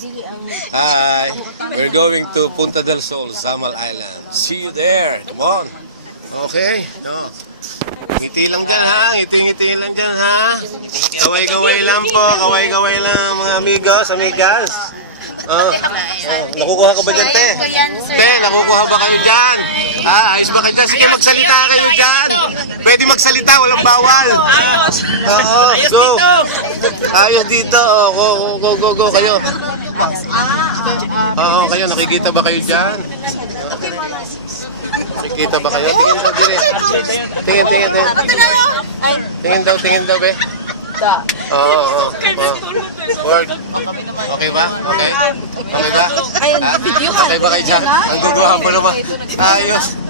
Hi, we're going to Punta del Sol, Zamal Island. See you there. Come on. Okay. No. Ngiti lang dyan ha. Ngiti-ngiti lang dyan ha. Kaway-kaway lang po. Kaway-kaway lang mga amigos, amigas. Nakukuha ka ba dyan, te? Te, nakukuha ba kayo dyan? Ayos ba kayo dyan? Sige, magsalita kayo dyan. Pwede magsalita, walang bawal. Oo, go. Ayos dito. Go kayo. Oo, kayo, nakikita ba kayo dyan? Nakikita ba kayo? Tingin daw, dire. Tingin. Tingin daw, be. Oo. Word. Okay ba? Okay? Okay ba? Okay ba kayo dyan? Ang guguhan mo naman. Ayos.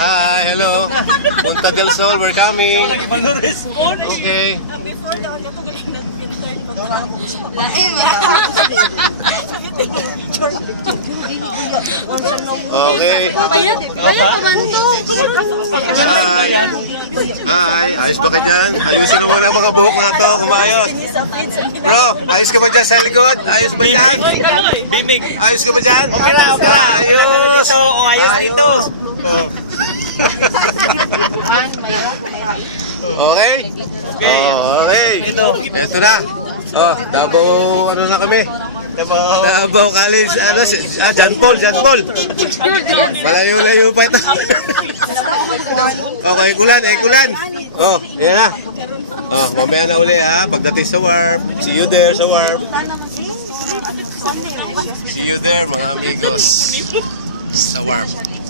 Hi, hello. Punta del Sol, we're coming. Okay. Okay. Hi, ayos ba ka dyan? Ayusin mo na mga buhok na to, kumayos. Bro, ayos ka ba dyan sa likod? Ayos ba dyan? Bibig. Ayos ka ba dyan? Okay na. Ayos. Ayos dito. Okay? Okay. Ito na. Davao, ano na kami? Davao College, John Paul. Malayo-layo pa ito. Okay, kulan. Yan na. Mamaya na uli ha, pagdating sa warp. See you there sa warp. See you there mga amigos. Sa warp.